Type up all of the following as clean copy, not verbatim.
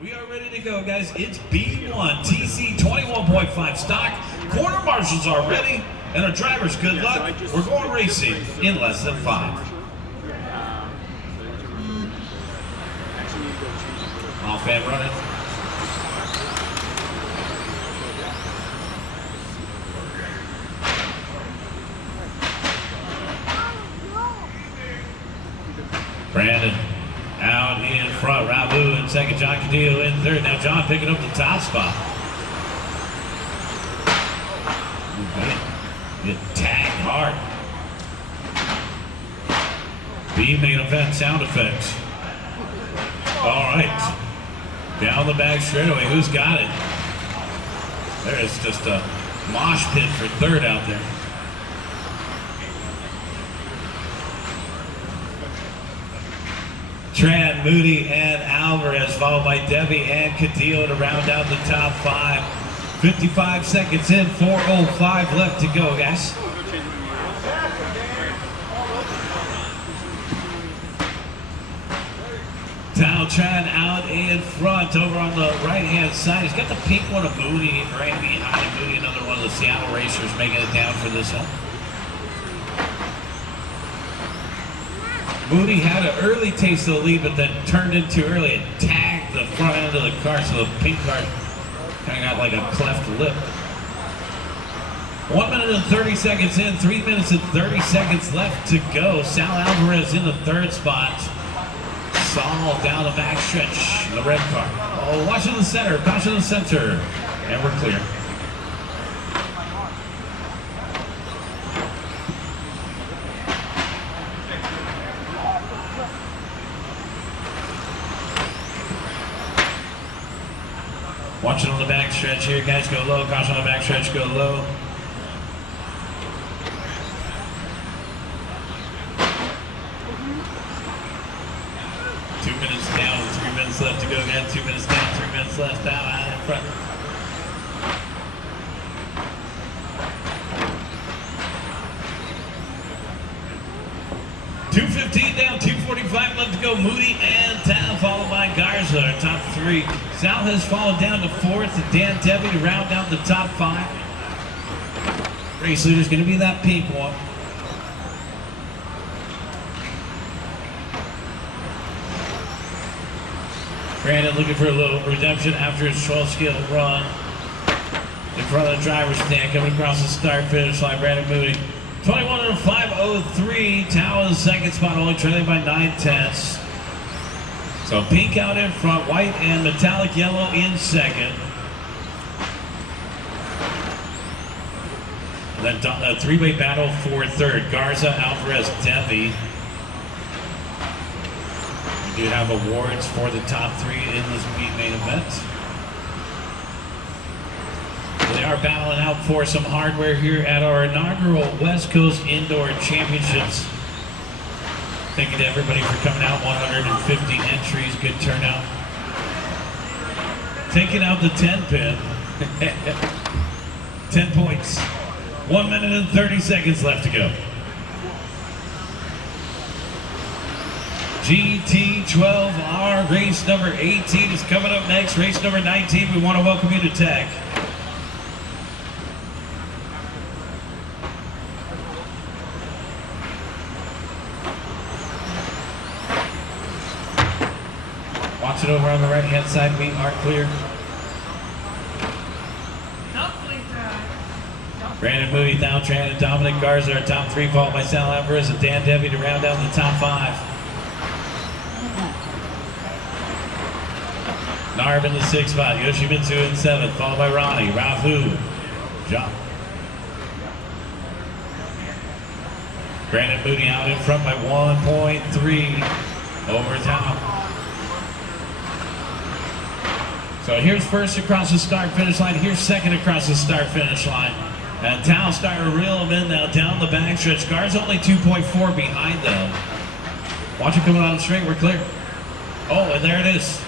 We are ready to go, guys. It's B1, TC 21.5 stock. Quarter marshals are ready, and our drivers, good luck. We're going racing in less than 5. Off and running. Brandon out in front, Rabu in second, John Cadillo in third. Now John picking up the top spot. Get tagged hard. B main event sound effects. All right. Down the back straightaway. Who's got it? There is just a mosh pit for third out there. Tran, Moody, and Alvarez, followed by Debbie and Cadillo to round out the top 5. 55 seconds in, 4:05 left to go, guys. Tao Tran out in front, over on the right-hand side. He's got the pink one of Moody right behind Moody, another one of the Seattle racers making it down for this one. Moody had an early taste of the lead, but then turned in too early and tagged the front end of the car, so the pink car kind of got like a cleft lip. 1 minute and 30 seconds in, 3 minutes and 30 seconds left to go. Sal Alvarez in the third spot. Saul down the back stretch in the red car. Oh, watching the center, caution the center, and we're clear. Watching on the back stretch here, guys, go low. Caution on the back stretch, go low. Two minutes down, 3 minutes left to go again. 2 minutes down, 3 minutes left out in front. .215 down, 2:45 left to go. Moody and Tao, followed by Garza, our top 3. Sal has fallen down to 4th, and Dan Debbie to round out the top 5. Race leader's going to be that pink one. Brandon looking for a little redemption after his 12-scale run. In front of the driver's stand, coming across the start-finish line, Brandon Moody. 21:05:03, Tao in the second spot, only trailing by 9/10. So pink out in front, white and metallic yellow in second. And then a three-way battle for third. Garza, Alvarez, Debbie. We do have awards for the top 3 in this main event. They are battling out for some hardware here at our inaugural West Coast Indoor Championships. Thank you to everybody for coming out. 150 entries, good turnout. Taking out the 10 pin. 10 points. 1 minute and 30 seconds left to go. GT12R race number 18 is coming up next. Race number 19, we want to welcome you to tech. Watch it over on the right-hand side. We are clear. Brandon Moody, Thao Tran, and Dominic Garza are top 3, followed by Sal Alvarez and Dan Debbie to round out the top 5. Narb in the 6th spot, Yoshimitsu in 7th, followed by Ronnie, Rafu, John. Brandon Moody out in front by 1.3 over Tao. So here's first across the start-finish line. Here's second across the start-finish line. And Tao starting to reel him in now down the backstretch. Gar's only 2.4 behind though. Watch it coming on straight. We're clear. Oh, and there it is.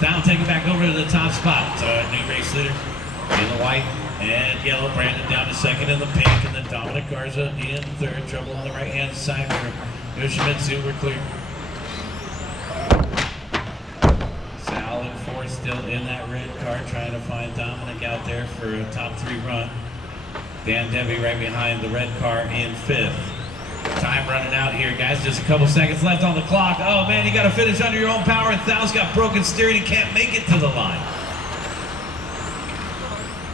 Tao taking back over to the top spot. So new race leader in the white and yellow. Brandon down to second in the pink, and then Dominic Garza in third. Trouble on the right-hand side for Yoshimitsu. We're clear. Sal in fourth. Bayshore still in that red car, trying to find Dominic out there for a top 3 run. Dan Debbie right behind the red car in 5th. Time running out here, guys. Just a couple seconds left on the clock. Oh man, you got to finish under your own power. Thau's got broken steering. He can't make it to the line.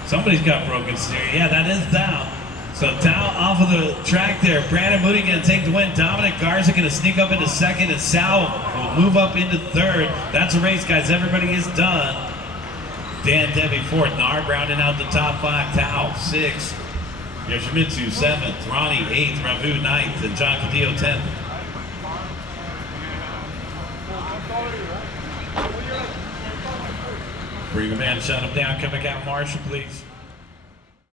Somebody's got broken steering. Yeah, that is Thau. So Thau off of the track there. Brandon Moody going to take the win. Dominic Garza going to sneak up into 2nd, and Sal will move up into 3rd. That's a race, guys. Everybody is done. Dan Debbie 4th. Narb rounding out the top 5. Thau 6th. Yoshimitsu 7th. Ronnie 8th. Ravu 9th. And John Cadillo 10th. Bring a man, shut him down. Come back out, Marshall, please.